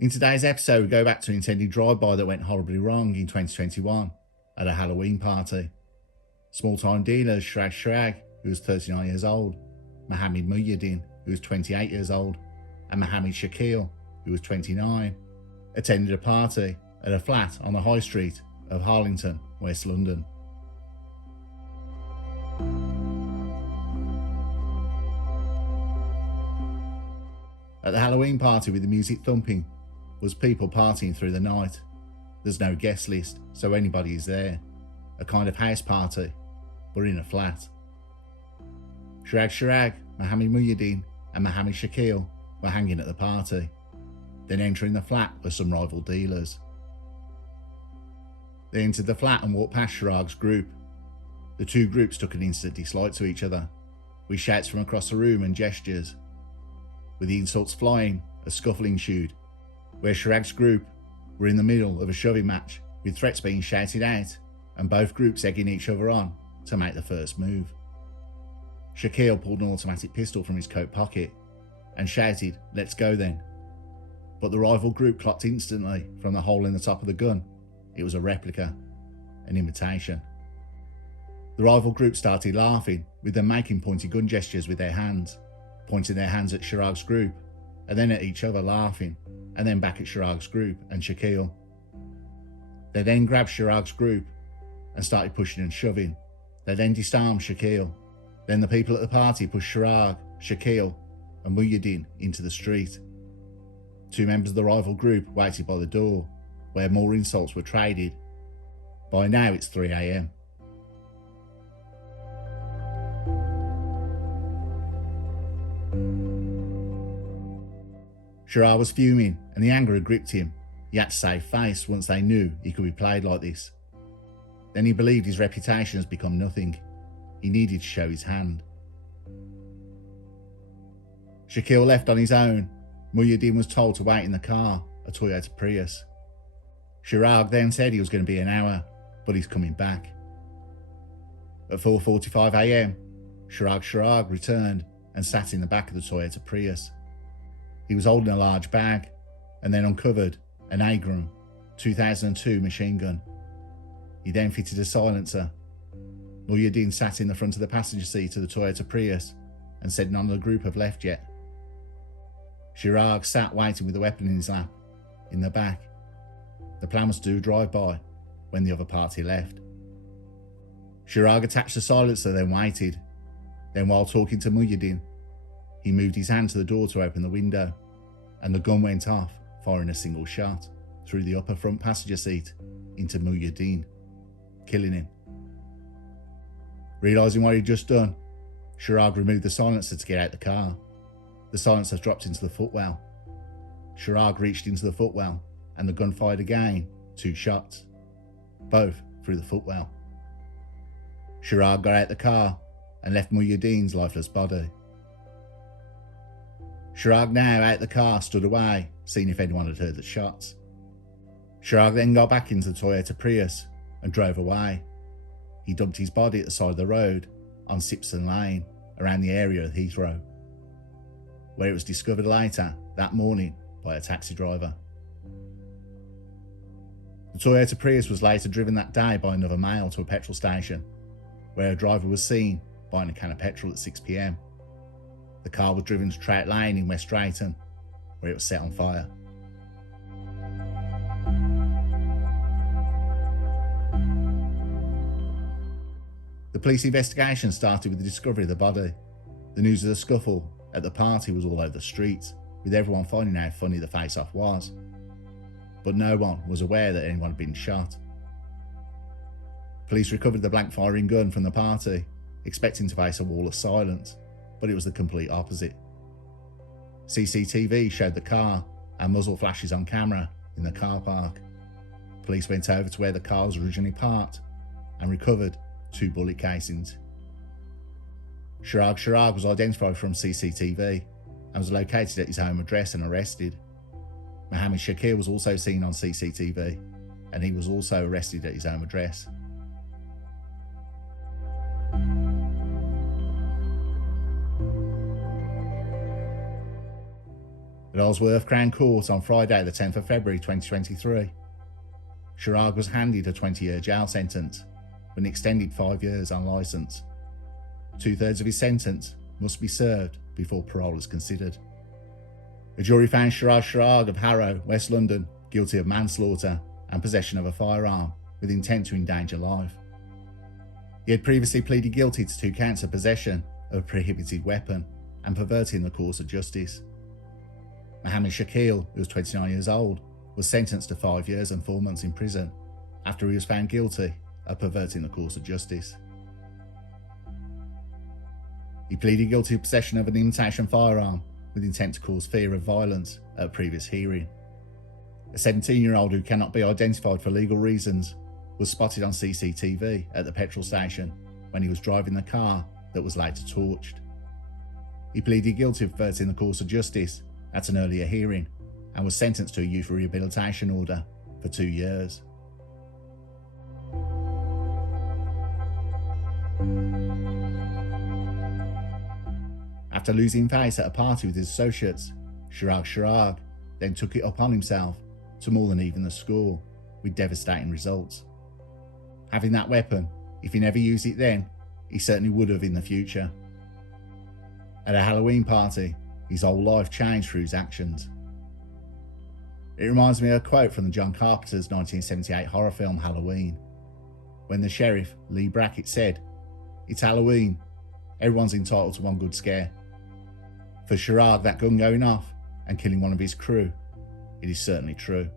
In today's episode, we go back to an intended drive-by that went horribly wrong in 2021 at a Halloween party. Small-time dealers Shrag, who was 39 years old, Mohammed Muhyiddin, who was 28 years old, and Mohammed Shakil, who was 29, attended a party at a flat on the high street of Harlington, West London. At the Halloween party with the music thumping was people partying through the night. There's no guest list, so anybody is there. A kind of house party, but in a flat. Shrag, Mohammed Muhyiddin and Mohammed Shakil were hanging at the party. Then entering the flat were some rival dealers. They entered the flat and walked past Shrag's group. The two groups took an instant dislike to each other, with shouts from across the room and gestures. With the insults flying, a scuffle ensued, where Shrag's group were in the middle of a shoving match, with threats being shouted out, and both groups egging each other on to make the first move. Shakil pulled an automatic pistol from his coat pocket and shouted, "Let's go then." But the rival group clocked instantly from the hole in the top of the gun. It was a replica, an imitation. The rival group started laughing, with them making pointy gun gestures with their hands, pointing their hands at Shrag's group, and then at each other laughing, and then back at Shrag's group and Shakil. They then grabbed Shrag's group and started pushing and shoving. They then disarmed Shakil. Then the people at the party pushed Shrag, Shakil and Muhyiddin into the street. Two members of the rival group waited by the door, where more insults were traded. By now it's 3 a.m. Shrag was fuming, and the anger had gripped him. He had to save face once they knew he could be played like this. Then he believed his reputation has become nothing. He needed to show his hand. Shakil left on his own. Muhyiddin was told to wait in the car, a Toyota Prius. Shrag then said he was going to be an hour, but he's coming back. At 4:45 a.m, Shrag returned and sat in the back of the Toyota Prius. He was holding a large bag, and then uncovered an Agrum 2002 machine gun. He then fitted a silencer. Muhyiddin sat in the front of the passenger seat of the Toyota Prius and said none of the group have left yet. Shrag sat waiting with the weapon in his lap, in the back. The plan was to do a drive-by when the other party left. Shrag attached the silencer, then waited. Then while talking to Muhyiddin, he moved his hand to the door to open the window, and the gun went off, firing a single shot through the upper front passenger seat into Muhyiddin, killing him. Realising what he'd just done, Shrag removed the silencer to get out the car. The silencer dropped into the footwell. Shrag reached into the footwell, and the gun fired again, 2 shots, both through the footwell. Shrag got out the car and left Muhyiddin's lifeless body. Shrag, now out the car, stood away, seeing if anyone had heard the shots. Shrag then got back into the Toyota Prius and drove away. He dumped his body at the side of the road on Sipson Lane, around the area of Heathrow, where it was discovered later that morning by a taxi driver. The Toyota Prius was later driven that day by another male to a petrol station, where a driver was seen buying a can of petrol at 6 p.m. The car was driven to Trout Lane in West Drayton, where it was set on fire. The police investigation started with the discovery of the body. The news of the scuffle at the party was all over the streets, with everyone finding how funny the face-off was. But no one was aware that anyone had been shot. Police recovered the blank firing gun from the party, expecting to face a wall of silence, but it was the complete opposite. CCTV showed the car and muzzle flashes on camera in the car park. Police went over to where the car was originally parked and recovered 2 bullet casings. Shrag was identified from CCTV and was located at his home address and arrested. Mohammed Shakil was also seen on CCTV, and he was also arrested at his home address. At At Osworth Crown Court on Friday the 10th of February 2023, Chirag was handed a 20-year jail sentence with an extended 5 years on licence. 2/3 of his sentence must be served before parole is considered. A jury found Chirag of Harrow, West London, guilty of manslaughter and possession of a firearm with intent to endanger life. He had previously pleaded guilty to 2 counts of possession of a prohibited weapon and perverting the course of justice. Mohammed Shakil, who was 29 years old, was sentenced to 5 years and 4 months in prison after he was found guilty of perverting the course of justice. He pleaded guilty to possession of an imitation firearm with intent to cause fear of violence at a previous hearing. A 17-year-old who cannot be identified for legal reasons was spotted on CCTV at the petrol station when he was driving the car that was later torched. He pleaded guilty of perverting the course of justice at an earlier hearing and was sentenced to a youth rehabilitation order for 2 years. After losing face at a party with his associates, Chirag then took it upon himself to more than even the score, with devastating results. Having that weapon, if he never used it then, he certainly would have in the future. At a Halloween party, his whole life changed through his actions. It reminds me of a quote from the John Carpenter's 1978 horror film Halloween, when the sheriff, Lee Brackett, said, "It's Halloween, everyone's entitled to one good scare." For Chirag, that gun going off and killing one of his crew, it is certainly true.